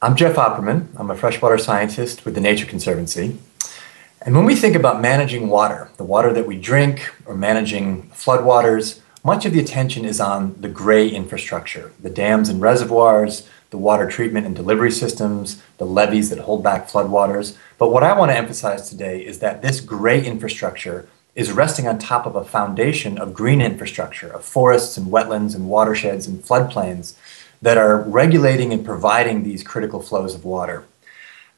I'm Jeff Opperman. I'm a freshwater scientist with the Nature Conservancy. And when we think about managing water, the water that we drink or managing floodwaters, much of the attention is on the gray infrastructure, the dams and reservoirs, the water treatment and delivery systems, the levees that hold back floodwaters. But what I want to emphasize today is that this gray infrastructure is resting on top of a foundation of green infrastructure, of forests and wetlands and watersheds and floodplains that are regulating and providing these critical flows of water.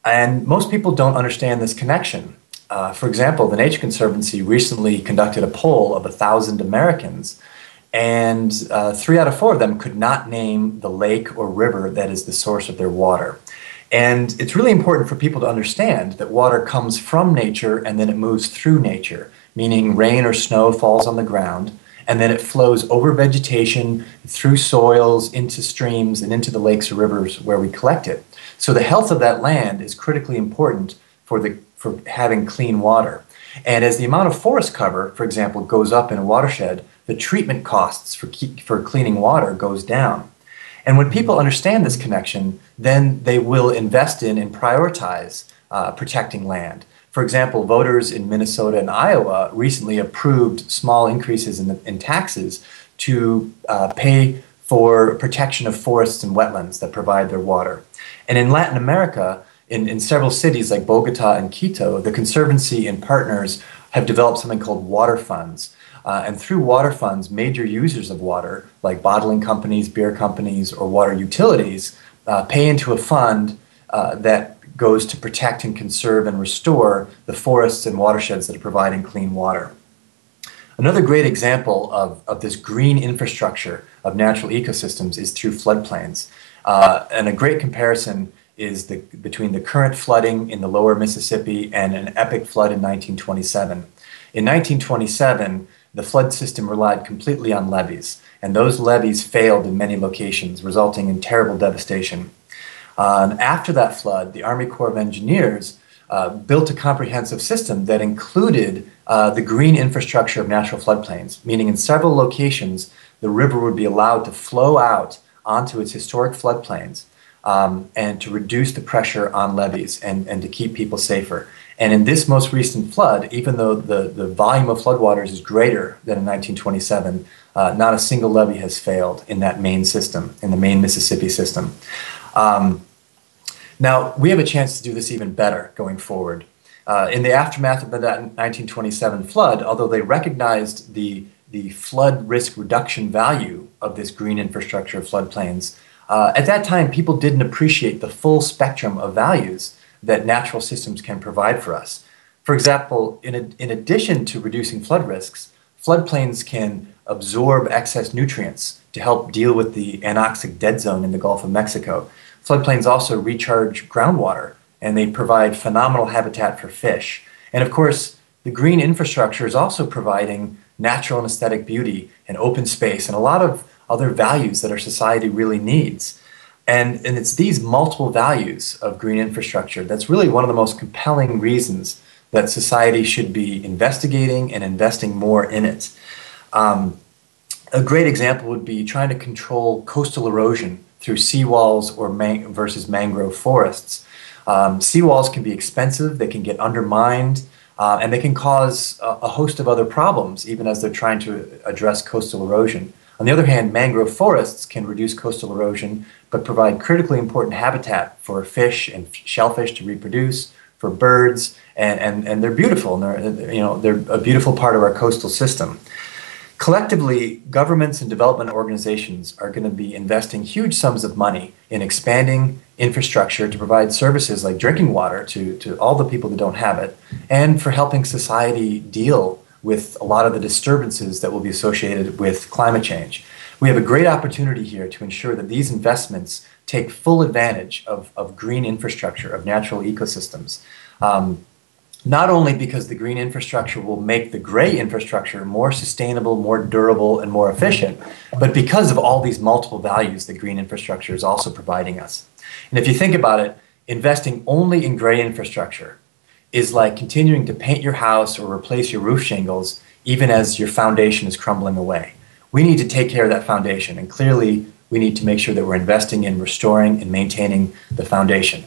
And most people don't understand this connection. For example, the Nature Conservancy recently conducted a poll of 1,000 Americans, and 3 out of 4 of them could not name the lake or river that is the source of their water. And it's really important for people to understand that water comes from nature and then it moves through nature, meaning rain or snow falls on the ground, and then it flows over vegetation, through soils, into streams, and into the lakes or rivers where we collect it. So the health of that land is critically important for having clean water. And as the amount of forest cover, for example, goes up in a watershed, the treatment costs for cleaning water goes down. And when people understand this connection, then they will invest in and prioritize protecting land. For example, voters in Minnesota and Iowa recently approved small increases in taxes to pay for protection of forests and wetlands that provide their water. And in Latin America, in several cities like Bogota and Quito, the Conservancy and partners have developed something called water funds. And through water funds, major users of water, like bottling companies, beer companies, or water utilities, pay into a fund that goes to protect and conserve and restore the forests and watersheds that are providing clean water. Another great example of this green infrastructure of natural ecosystems is through floodplains. And a great comparison is between the current flooding in the lower Mississippi and an epic flood in 1927. In 1927, the flood system relied completely on levees, and those levees failed in many locations, resulting in terrible devastation. And after that flood, the Army Corps of Engineers built a comprehensive system that included the green infrastructure of natural floodplains, meaning in several locations, the river would be allowed to flow out onto its historic floodplains and to reduce the pressure on levees and to keep people safer. And in this most recent flood, even though the volume of floodwaters is greater than in 1927, not a single levee has failed in that main system, in the main Mississippi system. Now, we have a chance to do this even better going forward. In the aftermath of that 1927 flood, although they recognized the flood risk reduction value of this green infrastructure of floodplains, at that time, people didn't appreciate the full spectrum of values that natural systems can provide for us. For example, in addition to reducing flood risks, floodplains can absorb excess nutrients to help deal with the anoxic dead zone in the Gulf of Mexico. Floodplains also recharge groundwater, and they provide phenomenal habitat for fish. And of course, the green infrastructure is also providing natural and aesthetic beauty and open space and a lot of other values that our society really needs. And it's these multiple values of green infrastructure that's really one of the most compelling reasons that society should be investigating and investing more in it. A great example would be trying to control coastal erosion through seawalls or versus mangrove forests. Seawalls can be expensive, they can get undermined, and they can cause a host of other problems, even as they're trying to address coastal erosion. On the other hand, mangrove forests can reduce coastal erosion, but provide critically important habitat for fish and shellfish to reproduce, for birds, and they're beautiful, and they're a beautiful part of our coastal system. Collectively, governments and development organizations are going to be investing huge sums of money in expanding infrastructure to provide services like drinking water to all the people that don't have it, and for helping society deal with a lot of the disturbances that will be associated with climate change. We have a great opportunity here to ensure that these investments take full advantage of green infrastructure, of natural ecosystems. Not only because the green infrastructure will make the gray infrastructure more sustainable, more durable, and more efficient, but because of all these multiple values that green infrastructure is also providing us. And if you think about it, investing only in gray infrastructure is like continuing to paint your house or replace your roof shingles even as your foundation is crumbling away. We need to take care of that foundation, and clearly we need to make sure that we're investing in restoring and maintaining the foundation.